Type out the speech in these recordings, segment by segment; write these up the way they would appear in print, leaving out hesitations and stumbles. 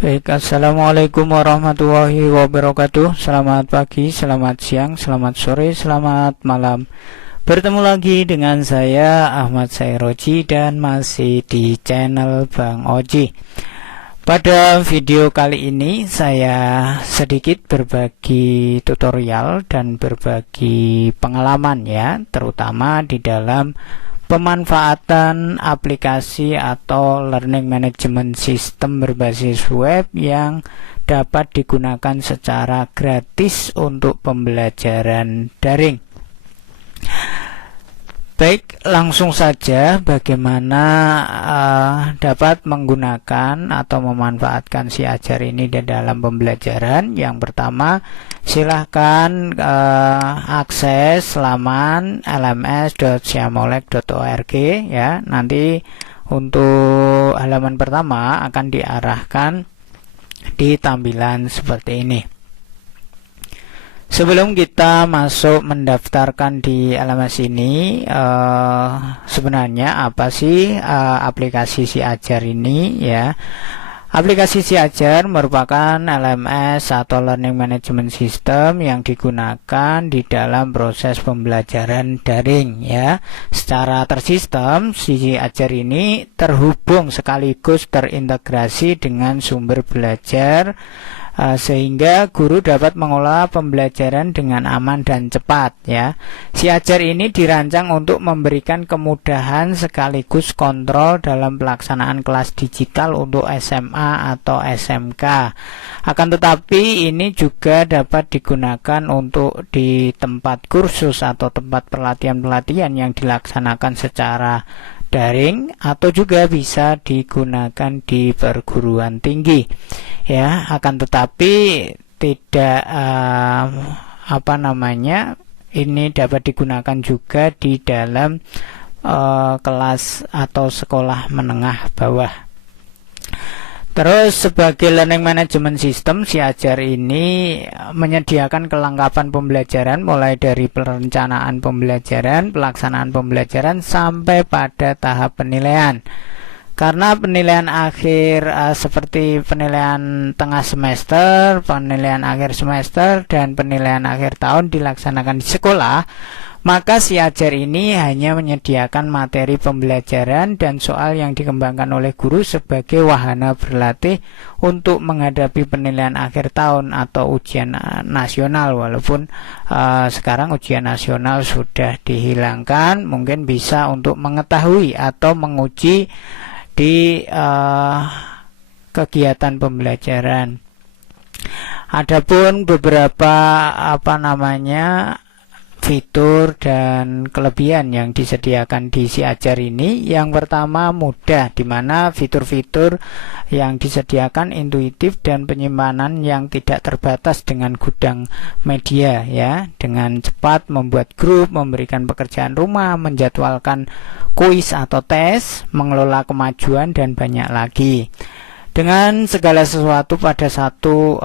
Baik, assalamualaikum warahmatullahi wabarakatuh. Selamat pagi, selamat siang, selamat sore, selamat malam. Bertemu lagi dengan saya Ahmad Sairoji dan masih di channel Bang Oji. Pada video kali ini saya sedikit berbagi tutorial dan berbagi pengalaman ya, terutama di dalam pemanfaatan aplikasi atau learning management system berbasis web yang dapat digunakan secara gratis untuk pembelajaran daring. Baik, langsung saja bagaimana dapat menggunakan atau memanfaatkan si ajar ini di dalam pembelajaran. Yang pertama, silahkan akses laman lms.siamolek.org ya. Nanti untuk halaman pertama akan diarahkan di tampilan seperti ini. Sebelum kita masuk mendaftarkan di LMS ini, sebenarnya apa sih aplikasi si ajar ini ya? Aplikasi si ajar merupakan LMS atau Learning Management System yang digunakan di dalam proses pembelajaran daring ya. Secara tersistem, si ajar ini terhubung sekaligus terintegrasi dengan sumber belajar sehingga guru dapat mengelola pembelajaran dengan aman dan cepat ya. Si ajar ini dirancang untuk memberikan kemudahan sekaligus kontrol dalam pelaksanaan kelas digital untuk SMA atau SMK. Akan tetapi ini juga dapat digunakan untuk di tempat kursus atau tempat pelatihan-pelatihan yang dilaksanakan secara daring atau juga bisa digunakan di perguruan tinggi ya. Akan tetapi tidak ini dapat digunakan juga di dalam kelas atau sekolah menengah bawah. Terus sebagai learning management system, si ajar ini menyediakan kelengkapan pembelajaran mulai dari perencanaan pembelajaran, pelaksanaan pembelajaran sampai pada tahap penilaian. Karena penilaian akhir seperti penilaian tengah semester, penilaian akhir semester, dan penilaian akhir tahun dilaksanakan di sekolah, maka si ajar ini hanya menyediakan materi pembelajaran dan soal yang dikembangkan oleh guru sebagai wahana berlatih untuk menghadapi penilaian akhir tahun atau ujian nasional. Walaupun sekarang ujian nasional sudah dihilangkan, mungkin bisa untuk mengetahui atau menguji di kegiatan pembelajaran. Adapun beberapa fitur dan kelebihan yang disediakan di si ajar ini, yang pertama mudah, di mana fitur-fitur yang disediakan intuitif dan penyimpanan yang tidak terbatas dengan gudang media ya, dengan cepat membuat grup, memberikan pekerjaan rumah, menjadwalkan kuis atau tes, mengelola kemajuan dan banyak lagi. Dengan segala sesuatu pada satu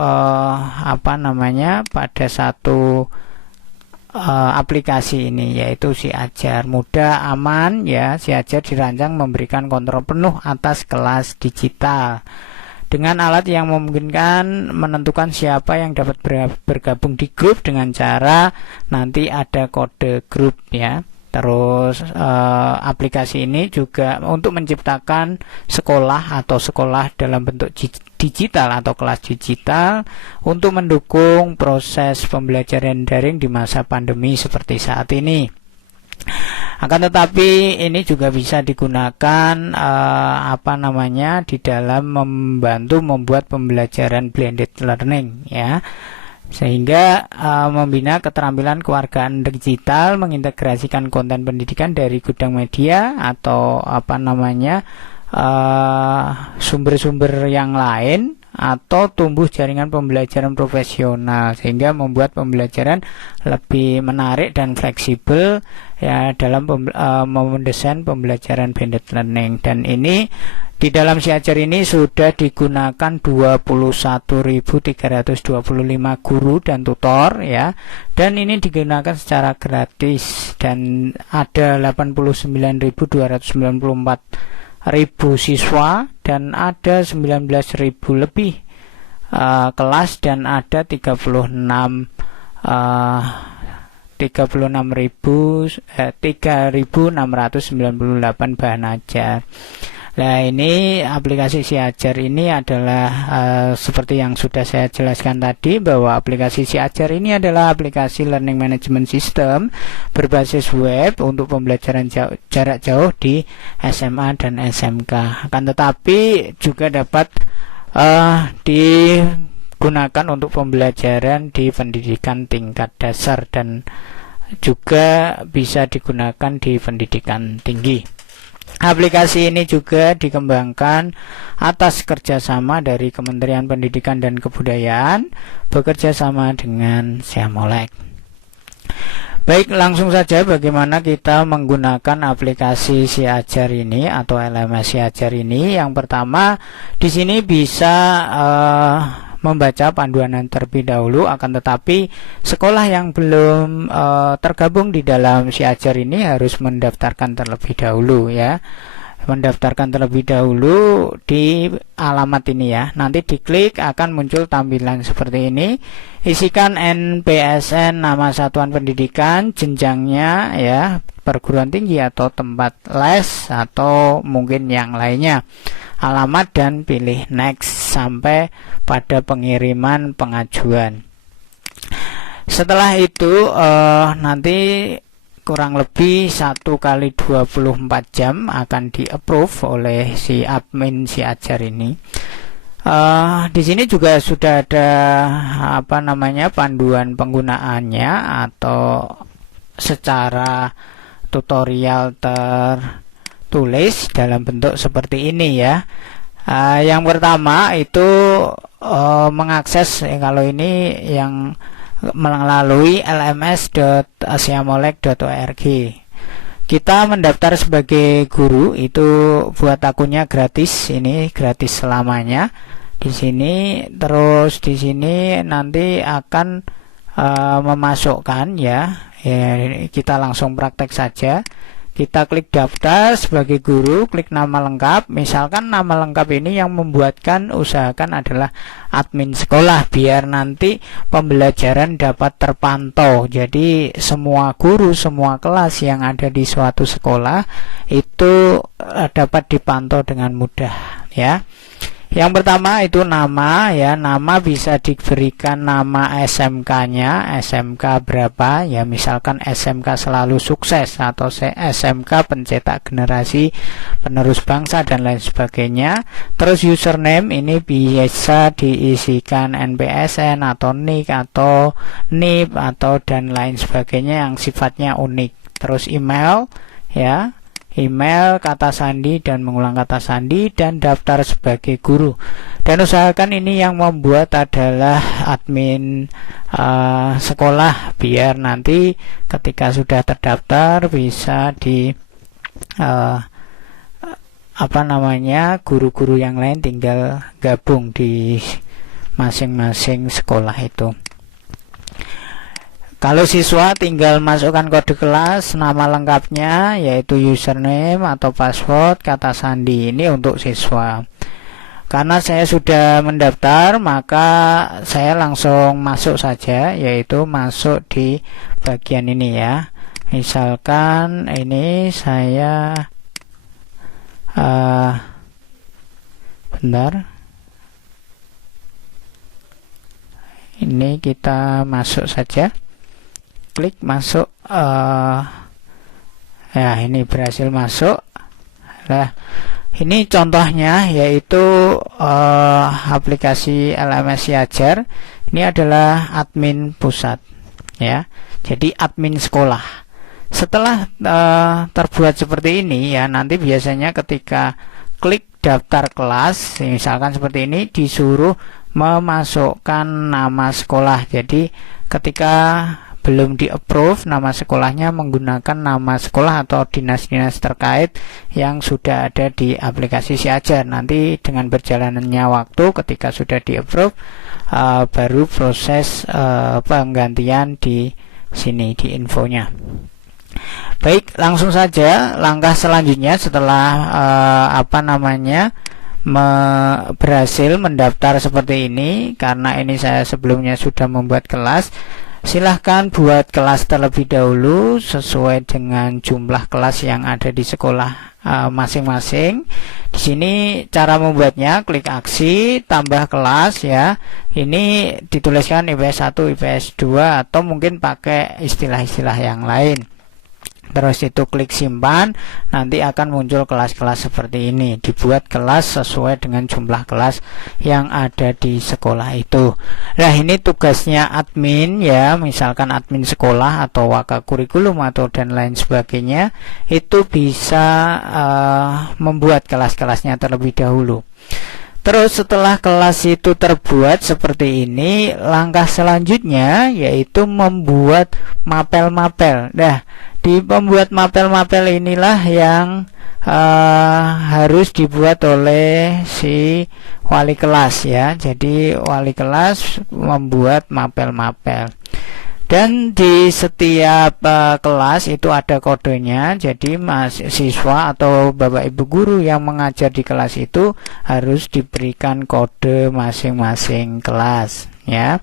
aplikasi ini, yaitu si ajar mudah, aman ya. Si ajar dirancang memberikan kontrol penuh atas kelas digital dengan alat yang memungkinkan menentukan siapa yang dapat bergabung di grup dengan cara nanti ada kode grup ya. Terus aplikasi ini juga untuk menciptakan sekolah atau sekolah dalam bentuk digital atau kelas digital untuk mendukung proses pembelajaran daring di masa pandemi seperti saat ini. Akan tetapi ini juga bisa digunakan di dalam membantu membuat pembelajaran blended learning ya. Sehingga membina keterampilan kewargaan digital, mengintegrasikan konten pendidikan dari gudang media atau sumber-sumber yang lain, atau tumbuh jaringan pembelajaran profesional sehingga membuat pembelajaran lebih menarik dan fleksibel ya dalam mendesain pembelajaran blended learning. Dan ini di dalam si ajar ini sudah digunakan 21.325 guru dan tutor ya, dan ini digunakan secara gratis, dan ada 89.294 siswa dan ada 19.000 lebih kelas dan ada 36.698 bahan ajar. Nah, ini aplikasi Si Ajar ini adalah seperti yang sudah saya jelaskan tadi, bahwa aplikasi Si Ajar ini adalah aplikasi learning management system berbasis web untuk pembelajaran jarak jauh di SMA dan SMK. Akan tetapi juga dapat digunakan untuk pembelajaran di pendidikan tingkat dasar dan juga bisa digunakan di pendidikan tinggi. Aplikasi ini juga dikembangkan atas kerjasama dari Kementerian Pendidikan dan Kebudayaan bekerja sama dengan Siamolek. Baik, langsung saja bagaimana kita menggunakan aplikasi Si Ajar ini atau LMS Si Ajar ini. Yang pertama, di sini bisa membaca panduan terlebih dahulu, akan tetapi sekolah yang belum tergabung di dalam Si Ajar ini harus mendaftarkan terlebih dahulu ya. Mendaftarkan terlebih dahulu di alamat ini ya. Nanti diklik akan muncul tampilan seperti ini. Isikan NPSN, nama satuan pendidikan, jenjangnya ya, perguruan tinggi atau tempat les atau mungkin yang lainnya. Alamat dan pilih next sampai pada pengiriman pengajuan. Setelah itu nanti kurang lebih 1 kali 24 jam akan di-approve oleh si admin Si Ajar ini. Di sini juga sudah ada panduan penggunaannya atau secara tutorial tertulis dalam bentuk seperti ini ya. Yang pertama itu mengakses kalau ini yang melalui lms.siamolek.org. Kita mendaftar sebagai guru itu buat akunnya gratis, ini gratis selamanya. Di sini terus di sini nanti akan memasukkan ya, kita langsung praktek saja. Kita klik daftar sebagai guru, klik nama lengkap. Misalkan nama lengkap ini yang membuatkan usahakan adalah admin sekolah, biar nanti pembelajaran dapat terpantau. Jadi semua guru, semua kelas yang ada di suatu sekolah itu dapat dipantau dengan mudah ya. Yang pertama itu nama ya, nama bisa diberikan nama SMK-nya, SMK berapa ya, misalkan SMK Selalu Sukses atau SMK Pencetak Generasi Penerus Bangsa dan lain sebagainya. Terus username ini bisa diisikan NPSN atau NIK atau NIP atau dan lain sebagainya yang sifatnya unik. Terus email ya, email, kata sandi dan mengulang kata sandi, dan daftar sebagai guru. Dan usahakan ini yang membuat adalah admin sekolah, biar nanti ketika sudah terdaftar bisa di guru-guru yang lain tinggal gabung di masing-masing sekolah itu. Kalau siswa tinggal masukkan kode kelas, nama lengkapnya yaitu username atau password, kata sandi. Ini untuk siswa. Karena saya sudah mendaftar, maka saya langsung masuk saja, yaitu masuk di bagian ini ya. Misalkan ini saya bentar. Ini kita masuk saja. Klik masuk, ya ini berhasil masuk. Nah, ini contohnya yaitu aplikasi LMS Si Ajar. Ini adalah admin pusat ya, jadi admin sekolah. Setelah terbuat seperti ini ya, nanti biasanya ketika klik daftar kelas, misalkan seperti ini, disuruh memasukkan nama sekolah. Jadi ketika belum di-approve nama sekolahnya, menggunakan nama sekolah atau dinas-dinas terkait yang sudah ada di aplikasi Si Ajar. Nanti dengan berjalannya waktu ketika sudah di-approve baru proses penggantian di sini di infonya. Baik, langsung saja langkah selanjutnya setelah berhasil mendaftar seperti ini, karena ini saya sebelumnya sudah membuat kelas. Silahkan buat kelas terlebih dahulu sesuai dengan jumlah kelas yang ada di sekolah masing-masing. Di sini cara membuatnya, klik aksi, tambah kelas ya. Ini dituliskan IPS 1, IPS 2 atau mungkin pakai istilah-istilah yang lain. Terus itu klik simpan, nanti akan muncul kelas-kelas seperti ini. Dibuat kelas sesuai dengan jumlah kelas yang ada di sekolah itu. Nah, ini tugasnya admin ya, misalkan admin sekolah atau wakakurikulum atau dan lain sebagainya, itu bisa membuat kelas-kelasnya terlebih dahulu. Terus setelah kelas itu terbuat seperti ini, langkah selanjutnya yaitu membuat mapel-mapel. Nah, di pembuat mapel-mapel inilah yang harus dibuat oleh si wali kelas ya. Jadi wali kelas membuat mapel-mapel. Dan di setiap kelas itu ada kodenya. Jadi mahasiswa atau bapak ibu guru yang mengajar di kelas itu harus diberikan kode masing-masing kelas ya.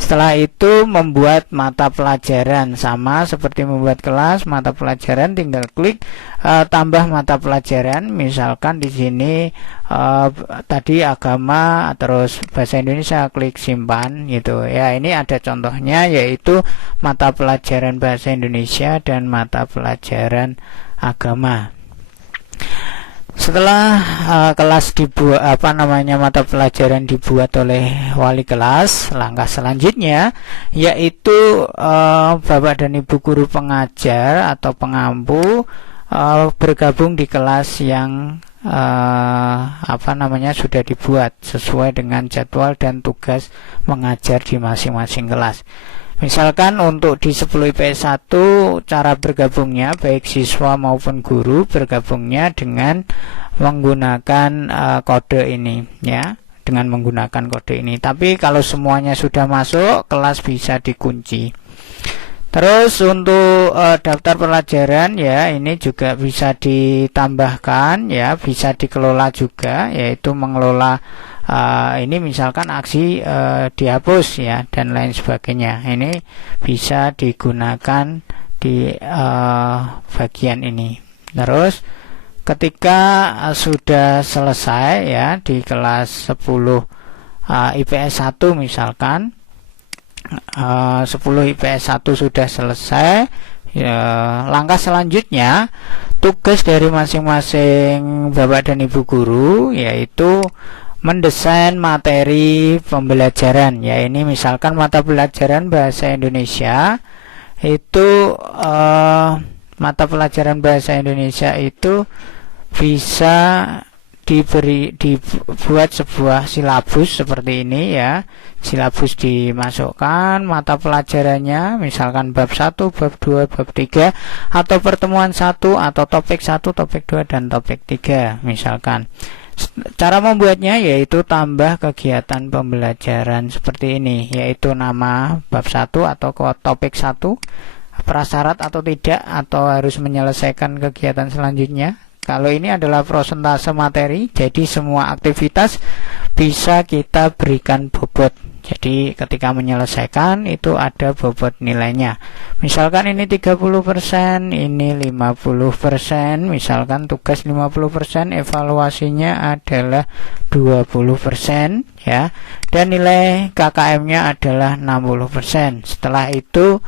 Setelah itu membuat mata pelajaran, sama seperti membuat kelas. Mata pelajaran tinggal klik tambah mata pelajaran. Misalkan di sini tadi agama, terus bahasa Indonesia, klik simpan gitu ya. Ini ada contohnya, yaitu mata pelajaran bahasa Indonesia dan mata pelajaran agama. Setelah kelas dibuat, mata pelajaran dibuat oleh wali kelas, langkah selanjutnya yaitu bapak dan ibu guru pengajar atau pengampu bergabung di kelas yang sudah dibuat sesuai dengan jadwal dan tugas mengajar di masing-masing kelas. Misalkan untuk di 10 IPS 1, cara bergabungnya baik siswa maupun guru bergabungnya dengan menggunakan kode ini ya, dengan menggunakan kode ini. Tapi kalau semuanya sudah masuk, kelas bisa dikunci. Terus untuk daftar pelajaran ya, ini juga bisa ditambahkan ya, bisa dikelola juga, yaitu mengelola ini misalkan aksi dihapus ya dan lain sebagainya. Ini bisa digunakan di bagian ini. Terus ketika sudah selesai ya di kelas 10 IPS 1 misalkan 10 IPS 1 sudah selesai ya, langkah selanjutnya tugas dari masing-masing bapak dan ibu guru yaitu mendesain materi pembelajaran ya. Ini misalkan mata pelajaran bahasa Indonesia itu mata pelajaran bahasa Indonesia itu bisa dibuat sebuah silabus seperti ini ya. Silabus dimasukkan mata pelajarannya, misalkan bab 1, bab 2, bab 3, atau pertemuan 1, atau topik 1, topik 2, dan topik 3 misalkan. Cara membuatnya yaitu tambah kegiatan pembelajaran seperti ini, yaitu nama bab 1 atau topik 1, prasyarat atau tidak, atau harus menyelesaikan kegiatan selanjutnya. Kalau ini adalah prosentase materi, jadi semua aktivitas bisa kita berikan bobot. Jadi ketika menyelesaikan itu ada bobot nilainya. Misalkan ini 30%, ini 50%, misalkan tugas 50%, evaluasinya adalah 20% ya. Dan nilai KKM-nya adalah 60%. Setelah itu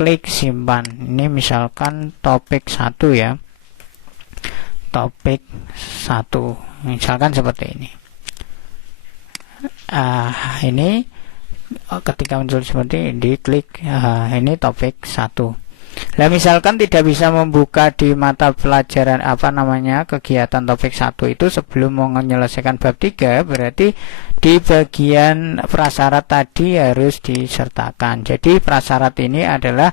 klik simpan. Ini misalkan topik 1 ya. Topik 1 misalkan seperti ini. Ini ketika muncul seperti ini, diklik ini topik 1. Nah, misalkan tidak bisa membuka di mata pelajaran kegiatan topik 1 itu sebelum menyelesaikan bab 3, berarti di bagian prasyarat tadi harus disertakan. Jadi prasyarat ini adalah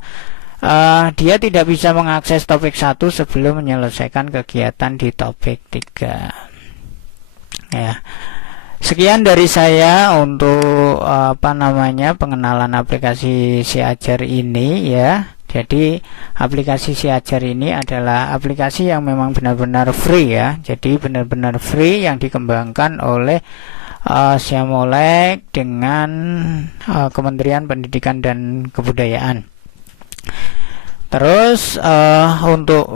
dia tidak bisa mengakses topik 1 sebelum menyelesaikan kegiatan di topik 3 ya. Sekian dari saya untuk pengenalan aplikasi Si Ajar ini ya. Jadi aplikasi Si Ajar ini adalah aplikasi yang memang benar-benar free ya. Jadi benar-benar free yang dikembangkan oleh Syamolek dengan Kementerian Pendidikan dan Kebudayaan. Terus untuk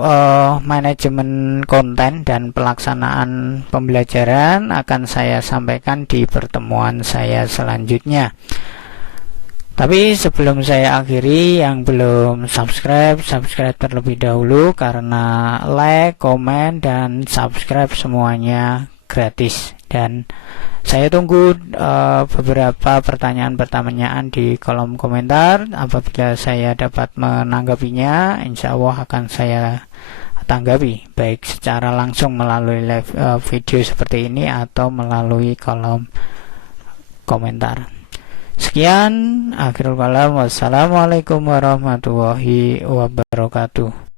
manajemen konten dan pelaksanaan pembelajaran akan saya sampaikan di pertemuan saya selanjutnya. Tapi sebelum saya akhiri, yang belum subscribe terlebih dahulu, karena like, komen, dan subscribe semuanya gratis. Dan saya tunggu beberapa pertanyaan-pertanyaan di kolom komentar. Apabila saya dapat menanggapinya, insya Allah akan saya tanggapi, baik secara langsung melalui live video seperti ini atau melalui kolom komentar. Sekian, akhirul kalam. Wassalamualaikum warahmatullahi wabarakatuh.